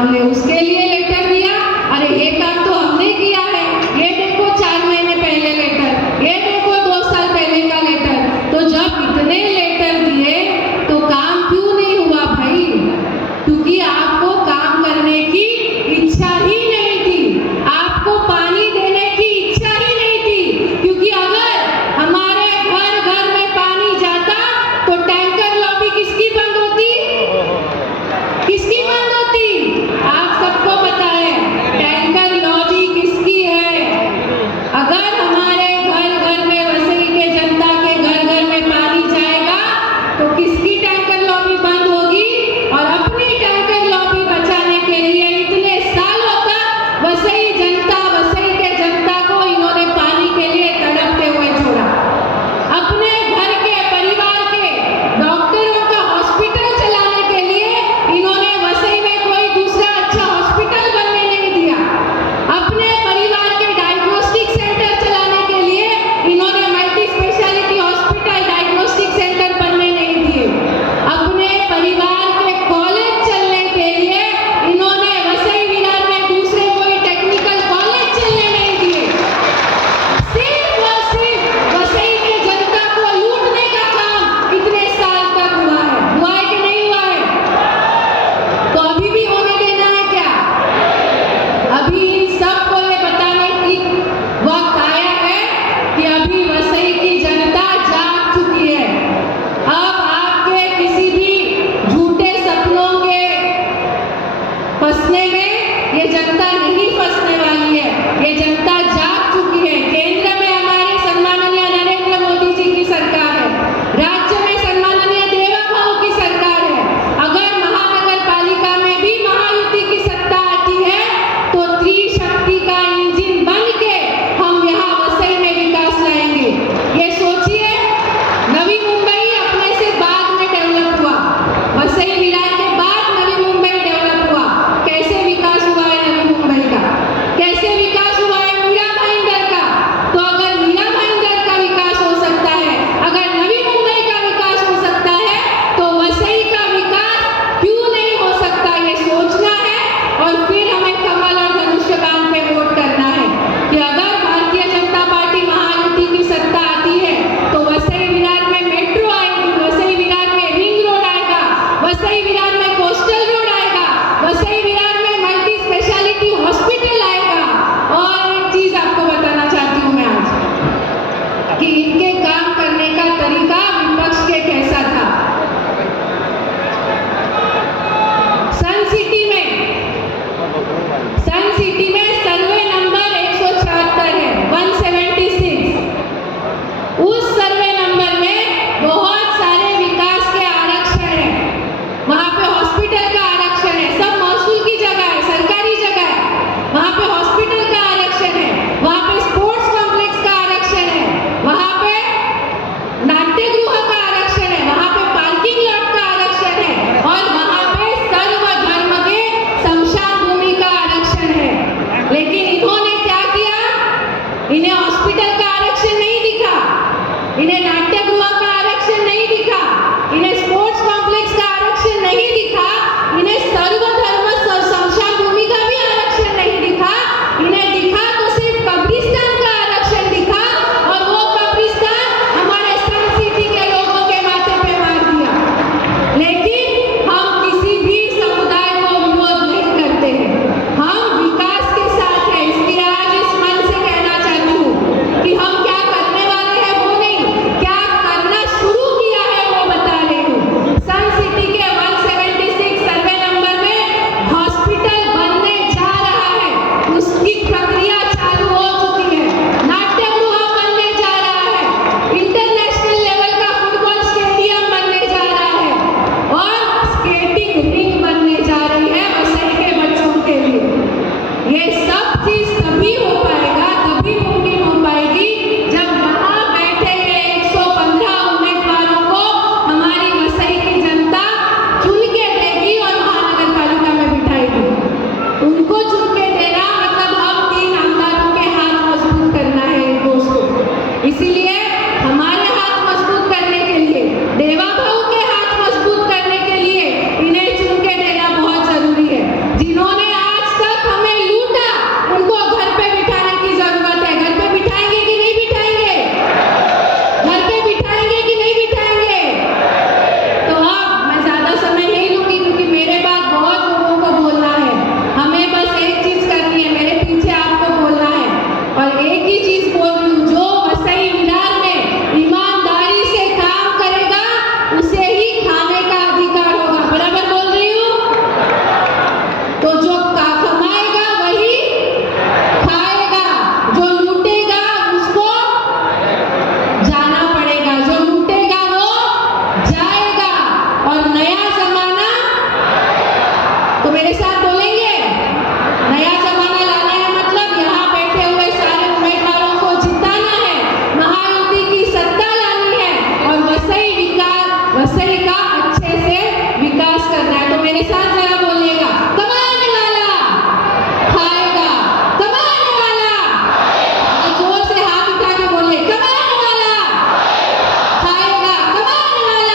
हमने उसके लिए लेटर दिया। अरे ये काम तो हमने किया है, ये देखो 4 महीने पहले लेटर, ये देखो 2 साल पहले का लेटर। तो जब इतने लेटर दिए तो काम क्यों नहीं हुआ भाई? क्योंकि आपको काम करने की इच्छा ही नहीं थी, आपको पानी देने की इच्छा ही नहीं थी। क्योंकि अगर हमारे घर घर में पानी जाता तो टैंकर लॉबी किसकी बंद होती? किसकी बंद होती? आप सबको पता है टैंकर लॉबी किसकी है। अगर हमारे घर घर में वसई के जनता के घर घर में पानी जाएगा तो किसकी टैंकर लॉबी बंद होगी? और अपनी टैंकर लॉबी बचाने के लिए इतने सालों तक वसई के जनता को इन्होंने पानी के लिए तड़पते हुए छोड़ा। अपने घर के परिवार के डॉक्टरों का हॉस्पिटल चलाने के लिए इन्होंने वसई में कोई दूसरा अच्छा हॉस्पिटल बनने नहीं दिया। अपने परिवार के डायग्नोस्टिक सेंटर चलाने के लिए इन्होंने multi speciality hospital diagnostic centre बनने नहीं दिए। अपने परिवार के कॉलेज चलने के लिए इन्होंने वसई विरार में दूसरे कोई टेक्निकल कॉलेज चलने नहीं दिए। सिर्फ और सिर्फ वसई के जनता को लूटने का काम इतने साल तक हुआ है कि नहीं हुआ है? तो अभी भी होने देना है क्या? अभी इन सबको ये बताने की वक्त आया है कि अभी वसई की जनता जाग चुकी है। अब आपके किसी भी झूठे सपनों के फंसने में ये जनता नहीं फंसने वाली है। ये जनता जाग चुकी है। केंद्र में हमारे सम्माननीय नरेंद्र मोदी जी की सरकार है, राज्य में सम्माननीय देवाभाऊ की सरकार है। अगर महानगर पालिका में भी महायुति की सत्ता आती है तो त्रिशक्ति का इंजन बन के हम यहाँ वसई में विकास लाएंगे। ये सोचिए, नवी मुंबई अपने से बाद में डेवलप हुआ, वसई विरार के बाद नवी मुंबई डेवलप हुआ। कैसे विकास हुआ है नवी मुंबई का? कैसे विकास हुआ है मीरा भाईंदर का? तो अगर मीरा भाईंदर का विकास हो सकता है, अगर नवी मुंबई का विकास हो सकता है, तो वसई का विकास क्यों नहीं हो सकता? ये सोचना है और फिर हमें कमल और धनुष्यबाण पे वोट करना है कि अगर भारतीय जनता पार्टी महायुति की सत्ता आती है तो वसई विरार में मेट्रो आएगी, वसई विरार में रिंग रोड आएगा, वसई विरार में कोस्टल रोड आएगा, वसई विरार में मल्टी स्पेशलिटी हॉस्पिटल आएगा। और एक चीज आपको बताना चाहती हूँ मैं आज कि इनके काम करने का तरीका विपक्ष के कैसा था। सन सिटी में सर्वे नंबर 176 है, 176। उस सर्वे नंबर में बहुत सारे विकास के आरक्षण है। वहाँ पे हॉस्पिटल का आरक्षण है, सब महसूल की जगह है, सरकारी जगह है। वहाँ पे हॉस्पिटल का आरक्षण है, वहाँ पे स्पोर्ट्स कॉम्प्लेक्स का आरक्षण है, वहाँ पे नाट्य